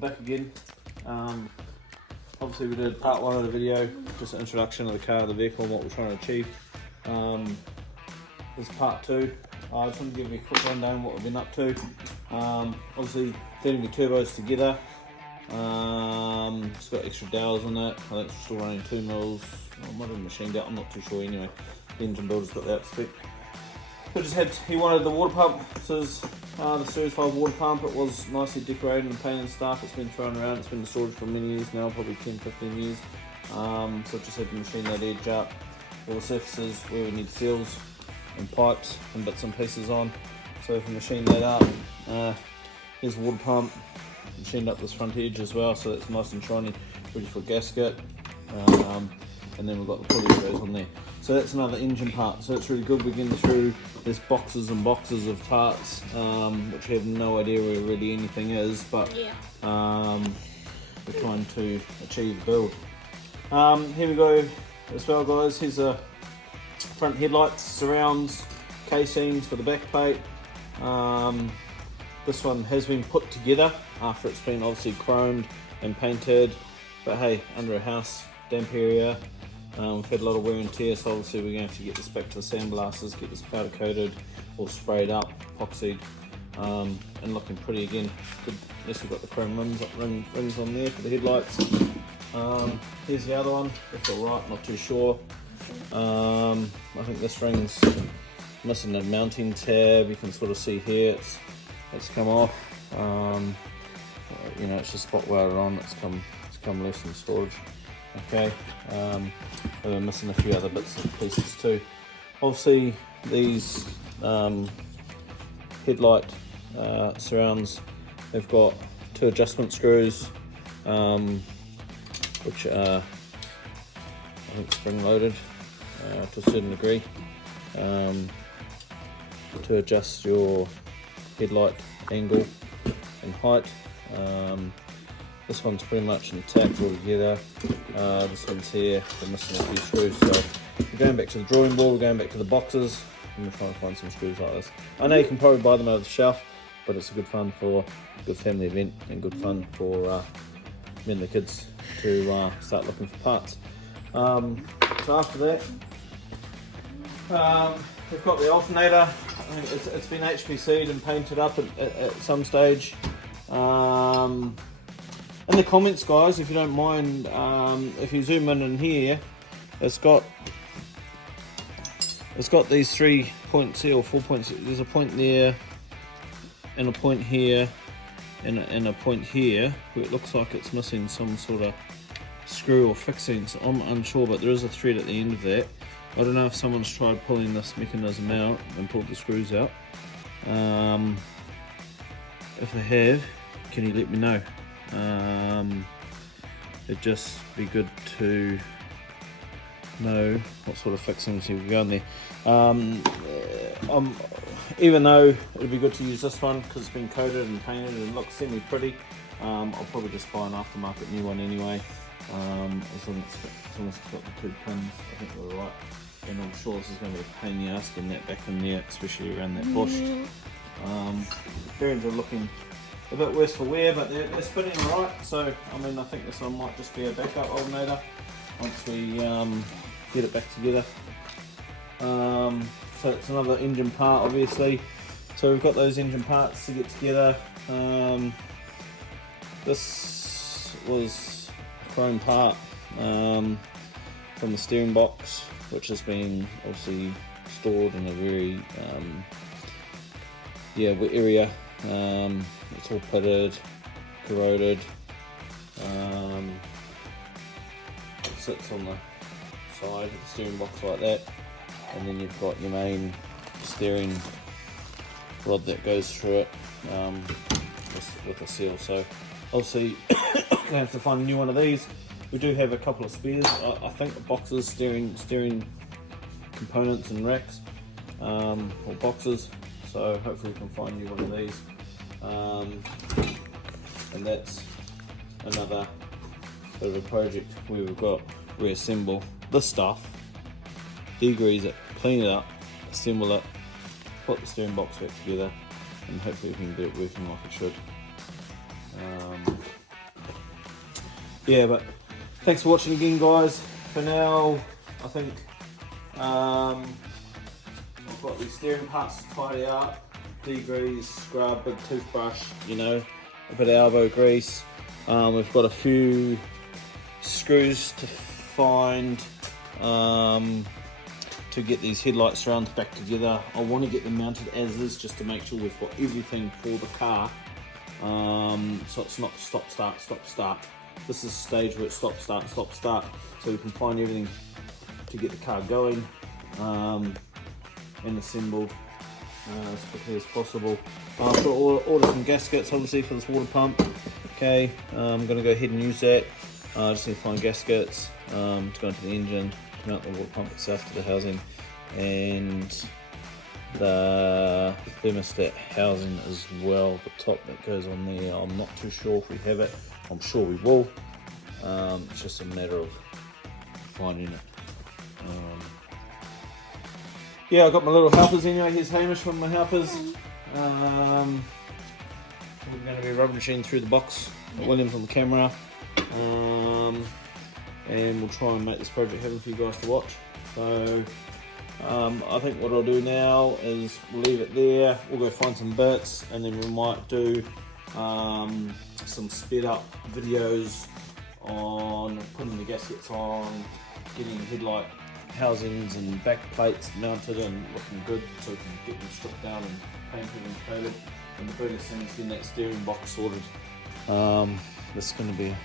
back again. Obviously we did part 1 of the video, just an introduction of the car, the vehicle and what we're trying to achieve. This is part 2. I just want to give you a quick rundown of what we've been up to. Obviously feeding the turbos together. It's got extra dowels on it. I think it's still running 2 mils. Well, it might have been machined out, I'm not too sure anyway. The engine builder's got that spec. He wanted the water pump. This is the Series 5 water pump. It was nicely decorated and painted and stuff. It's been thrown around. It's been in storage for many years now, probably 10-15 years. So just had to machine that edge up. All the surfaces where we need seals and pipes and bits and pieces on. So we can machine that up. Here's the water pump. Machined up this front edge as well, so it's nice and shiny, ready for a gasket. And then we've got the pulley throws on there. So that's another engine part. So it's really good. We're getting through this boxes and boxes of parts, which we have no idea where really anything is, but we're trying to achieve the build. Here we go as well, guys. Here's a front headlights, surrounds, casings for the back plate. This one has been put together after it's been obviously chromed and painted, but hey, under a house, damp area. We've had a lot of wear and tear, so obviously we're going to have to get this back to the sandblasters, get this powder coated or sprayed up, epoxied, and looking pretty again. Good. Yes, we've got the chrome rings on there for the headlights. Here's the other one. It's alright, not too sure. I think this ring's missing a mounting tab. You can sort of see here it's come off. You know, it's just spot welded on. It's come loose in storage. Okay, we're missing a few other bits and pieces too. Obviously these headlight surrounds, they've got 2 adjustment screws, which are I think spring loaded to a certain degree, to adjust your headlight angle and height. This one's pretty much intact altogether. This one's here, we're missing a few screws. So we're going back to the drawing board, we're going back to the boxes, and we're trying to find some screws like this. I know you can probably buy them out of the shelf, but it's a good fun for a good family event and good fun for me and the kids to start looking for parts. So after that, we've got the alternator. I think it's been HPC'd and painted up at some stage. In the comments, guys, if you don't mind, if you zoom in here, it's got these 3 points here, or 4 points. There's a point there, and a point here, and a point here, where it looks like it's missing some sort of screw or fixing. So I'm unsure, but there is a thread at the end of that. I don't know if someone's tried pulling this mechanism out and pulled the screws out. If they have, can you let me know? It'd just be good to know what sort of fixings you go on there. Even though it'd be good to use this one because it's been coated and painted and looks semi-pretty, I'll probably just buy an aftermarket new one anyway. As long as it's got the 2 pins, I think we're right. And I'm sure this is going to be a pain in the ass getting that back in there, especially around that bush. Bearings are looking a bit worse for wear, but they're spinning alright. So I mean, I think this one might just be a backup alternator once we get it back together. So it's another engine part, obviously. So we've got those engine parts to get together. This was a chrome part from the steering box, which has been obviously stored in a very wet area. It's all pitted, corroded. It sits on the side of the steering box like that, and then you've got your main steering rod that goes through it with a seal. So obviously I'm gonna have to find a new one of these. We do have a couple of spares. I think boxes, steering components and racks, or boxes. So hopefully we can find you one of these. And that's another bit of a project where we've got to reassemble this stuff, degrease it, clean it up, assemble it, put the steering box back together, and hopefully we can get it working like it should. yeah, but thanks for watching again, guys. For now, I think I've got these steering parts to tidy up, degrease, scrub, big toothbrush, you know, a bit of elbow grease. We've got a few screws to find to get these headlight surrounds back together. I want to get them mounted as is, just to make sure we've got everything for the car. So it's not stop, start, stop, start. This is a stage where it's stop, start, stop, start. So we can find everything to get the car going and assembled as quickly as possible. I've got to order some gaskets, obviously, for this water pump. Okay, I'm going to go ahead and use that. I just need to find gaskets to go into the engine, to mount the water pump itself to the housing, and the thermostat housing as well, the top that goes on there. I'm not too sure if we have it. I'm sure we will. It's just a matter of finding it. Yeah, I got my little helpers anyway. Here's Hamish from my helpers. We're going to be rummaging through the box. William's on the camera. And we'll try and make this project happen for you guys to watch. So I think what I'll do now is we'll leave it there. We'll go find some bits, and then we might do some sped up videos on putting the gaskets on, getting headlight housings and back plates mounted and looking good, so we can get them stripped down and painted and coated. And the biggest thing is getting that steering box sorted. This is going to be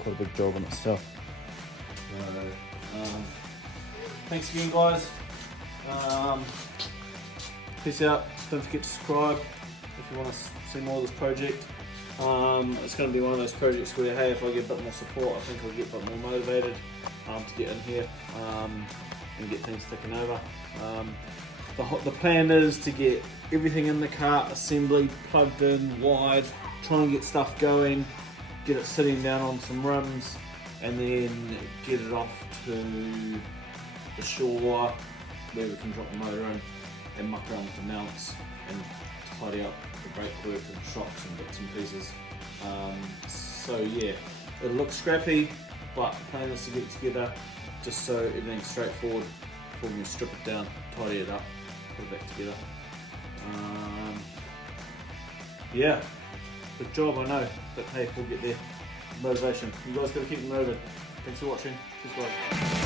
quite a big job in itself. So, thanks again, guys. Peace out. Don't forget to subscribe if you want to see more of this project. It's going to be one of those projects where, hey, if I get a bit more support, I think I'll get a bit more motivated to get in here and get things ticking over. The plan is to get everything in the car, assembly, plugged in, wired, try and get stuff going, get it sitting down on some rims, and then get it off to the shore where we can drop the motor in and muck around with the mounts and tidy up the brake work and shocks and bits and pieces. So yeah, it'll look scrappy, but the plan is to get it together just so everything's straightforward before we strip it down, tidy it up, put it back together. Yeah, good job, I know, but hey, we'll get there. Motivation. You guys got to keep moving. Thanks for watching. Cheers, guys.